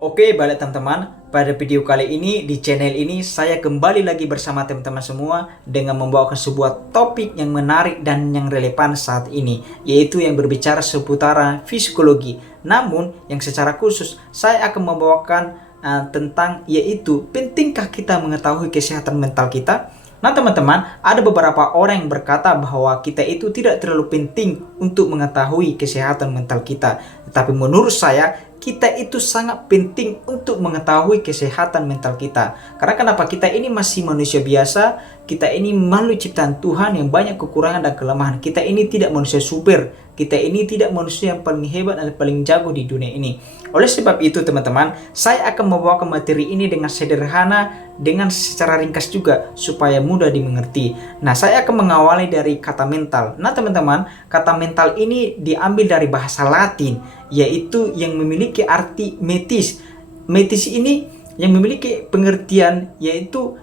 Oke, balik teman-teman. Pada video kali ini di channel ini saya kembali lagi bersama teman-teman semua dengan membawakan sebuah topik yang menarik dan yang relevan saat ini, yaitu yang berbicara seputar psikologi. Namun, yang secara khusus saya akan membawakan tentang yaitu pentingkah kita mengetahui kesehatan mental kita. Nah teman-teman, ada beberapa orang yang berkata bahwa kita itu tidak terlalu penting untuk mengetahui kesehatan mental kita. Tetapi menurut saya, kita itu sangat penting untuk mengetahui kesehatan mental kita. Karena kenapa? Kita ini masih manusia biasa, kita ini makhluk ciptaan Tuhan yang banyak kekurangan dan kelemahan. Kita ini tidak manusia super, kita ini tidak manusia yang paling hebat dan paling jago di dunia ini. Oleh sebab itu teman-teman, saya akan membawakan materi ini dengan sederhana, dengan secara ringkas juga, supaya mudah dimengerti. Nah, saya akan mengawali dari kata mental. Nah teman-teman, kata mental ini diambil dari bahasa Latin, yaitu yang memiliki arti metis. Metis ini yang memiliki pengertian yaitu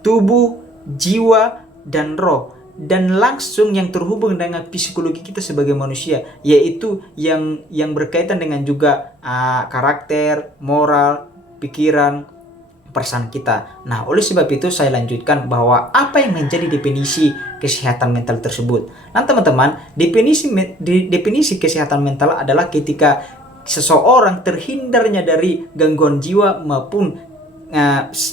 tubuh, jiwa, dan roh, dan langsung yang terhubung dengan psikologi kita sebagai manusia, yaitu yang berkaitan dengan juga karakter, moral, pikiran, perasaan kita. Nah, oleh sebab itu saya lanjutkan bahwa apa yang menjadi definisi kesehatan mental tersebut. Nah, teman-teman, definisi kesehatan mental adalah ketika seseorang terhindarnya dari gangguan jiwa maupun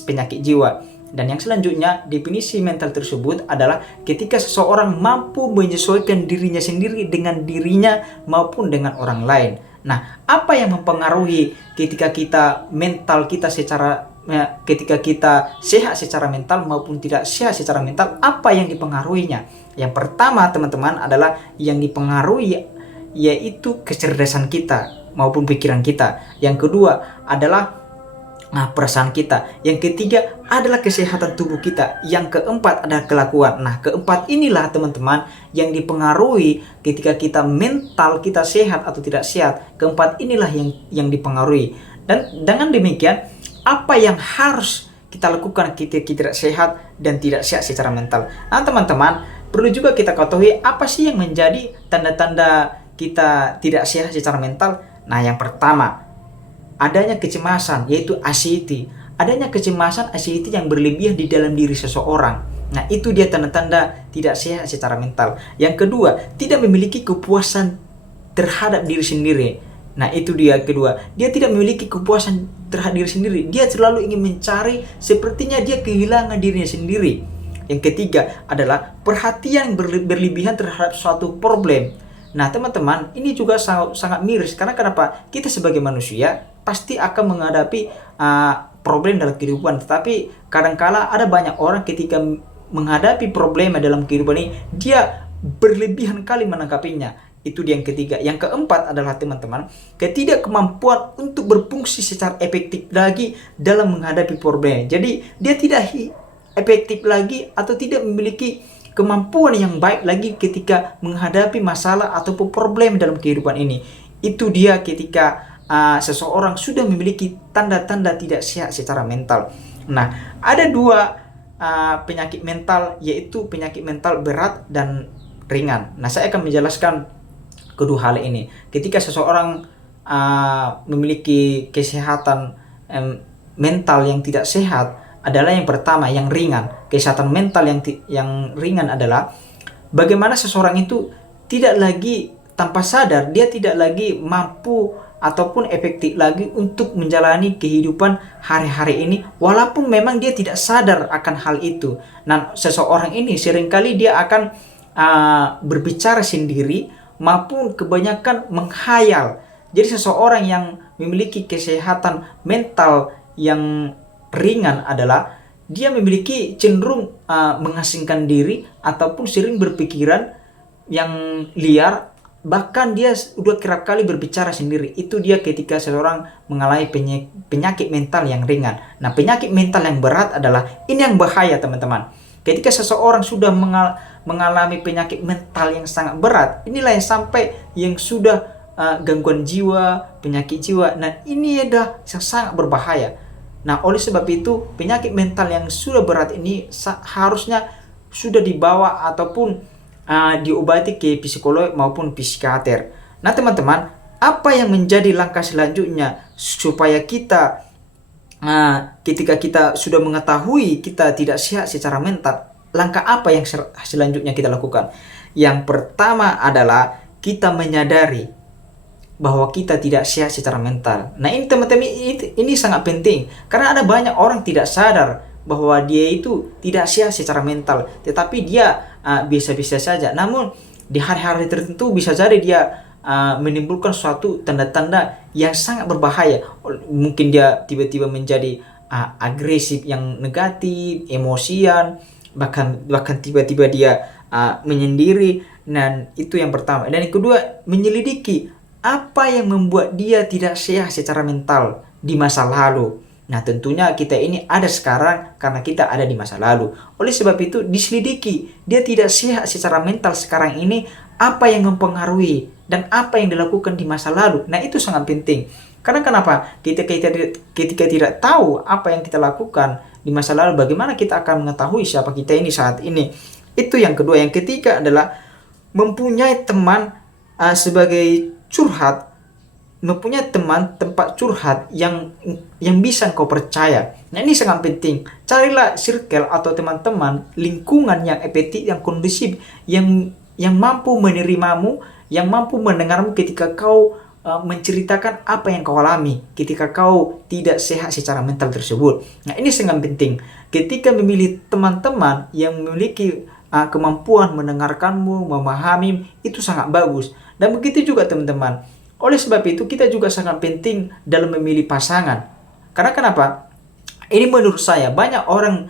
penyakit jiwa. Dan yang selanjutnya, definisi mental tersebut adalah ketika seseorang mampu menyesuaikan dirinya sendiri dengan dirinya maupun dengan orang lain. Nah, apa yang mempengaruhi ketika kita ketika kita sehat secara mental maupun tidak sehat secara mental, apa yang dipengaruhinya? Yang pertama teman-teman adalah yang dipengaruhi yaitu kecerdasan kita maupun pikiran kita. Yang kedua adalah perasaan kita. Yang ketiga adalah kesehatan tubuh kita. Yang keempat adalah kelakuan. Nah, keempat inilah teman-teman yang dipengaruhi ketika kita mental kita sehat atau tidak sehat. Keempat inilah yang dipengaruhi. Dan dengan demikian, apa yang harus kita lakukan ketika kita tidak sehat dan tidak sehat secara mental? Nah, teman-teman, perlu juga kita ketahui apa sih yang menjadi tanda-tanda kita tidak sehat secara mental. Nah, yang pertama, adanya kecemasan, yaitu anxiety. Adanya kecemasan anxiety yang berlebihan di dalam diri seseorang. Nah, itu dia tanda-tanda tidak sehat secara mental. Yang kedua, tidak memiliki kepuasan terhadap diri sendiri. Nah, itu dia kedua. Dia tidak memiliki kepuasan terhadap diri sendiri. Dia selalu ingin mencari, sepertinya dia kehilangan dirinya sendiri. Yang ketiga adalah perhatian berlebihan terhadap suatu problem. Nah, teman-teman, ini juga sangat miris. Karena kenapa? Kita sebagai manusia pasti akan menghadapi problem dalam kehidupan. Tetapi kadangkala ada banyak orang ketika menghadapi problem dalam kehidupan ini, dia berlebihan kali menanggapinya. Itu dia yang ketiga. Yang keempat adalah teman-teman, ketidakmampuan untuk berfungsi secara efektif lagi dalam menghadapi problem. Jadi dia tidak efektif lagi atau tidak memiliki kemampuan yang baik lagi ketika menghadapi masalah ataupun problem dalam kehidupan ini. Itu dia ketika seseorang sudah memiliki tanda-tanda tidak sehat secara mental. Nah, ada dua penyakit mental, yaitu penyakit mental berat dan ringan. Nah, saya akan menjelaskan kedua hal ini. Ketika seseorang memiliki kesehatan mental yang tidak sehat, adalah yang pertama, yang ringan. Kesehatan mental yang ringan adalah bagaimana seseorang itu tidak lagi tanpa sadar, dia tidak lagi mampu ataupun efektif lagi untuk menjalani kehidupan hari-hari ini, walaupun memang dia tidak sadar akan hal itu. Nah, seseorang ini seringkali dia akan berbicara sendiri maupun kebanyakan menghayal. Jadi seseorang yang memiliki kesehatan mental yang ringan adalah dia memiliki cenderung mengasingkan diri ataupun sering berpikiran yang liar, bahkan dia sudah kerap kali berbicara sendiri. Itu dia ketika seseorang mengalami penyakit mental yang ringan. Nah, penyakit mental yang berat adalah ini yang bahaya teman-teman. Ketika seseorang sudah mengalami penyakit mental yang sangat berat, inilah yang sampai yang sudah gangguan jiwa, penyakit jiwa. Nah, ini adalah yang sangat berbahaya. Nah, oleh sebab itu penyakit mental yang sudah berat ini harusnya sudah dibawa ataupun diobati ke psikolog maupun psikiater. Nah, teman-teman, apa yang menjadi langkah selanjutnya supaya kita ketika kita sudah mengetahui kita tidak sehat secara mental, langkah apa yang selanjutnya kita lakukan? Yang pertama adalah kita menyadari bahwa kita tidak sehat secara mental. Nah ini teman-teman, ini sangat penting karena ada banyak orang tidak sadar bahwa dia itu tidak sehat secara mental, tetapi dia biasa-biasa saja. Namun di hari-hari tertentu bisa jadi dia menimbulkan suatu tanda-tanda yang sangat berbahaya. Mungkin dia tiba-tiba menjadi agresif yang negatif, emosian, bahkan tiba-tiba dia menyendiri. Dan itu yang pertama. Dan yang kedua, menyelidiki apa yang membuat dia tidak sehat secara mental di masa lalu. Nah tentunya kita ini ada sekarang karena kita ada di masa lalu. Oleh sebab itu diselidiki dia tidak sehat secara mental sekarang ini, apa yang mempengaruhi dan apa yang dilakukan di masa lalu. Nah itu sangat penting. Karena kenapa? Ketika tidak tahu apa yang kita lakukan di masa lalu, bagaimana kita akan mengetahui siapa kita ini saat ini. Itu yang kedua. Yang ketiga adalah mempunyai teman sebagai curhat, mempunyai teman tempat curhat yang bisa kau percaya. Nah ini sangat penting. Carilah circle atau teman-teman, lingkungan yang efektif, yang kondusif, yang mampu menerimamu, yang mampu mendengarmu ketika kau menceritakan apa yang kau alami, ketika kau tidak sehat secara mental tersebut. Nah ini sangat penting. Ketika memilih teman-teman yang memiliki kemampuan mendengarkanmu, memahami, itu sangat bagus. Dan begitu juga teman-teman. Oleh sebab itu kita juga sangat penting dalam memilih pasangan. Karena kenapa? Ini menurut saya banyak orang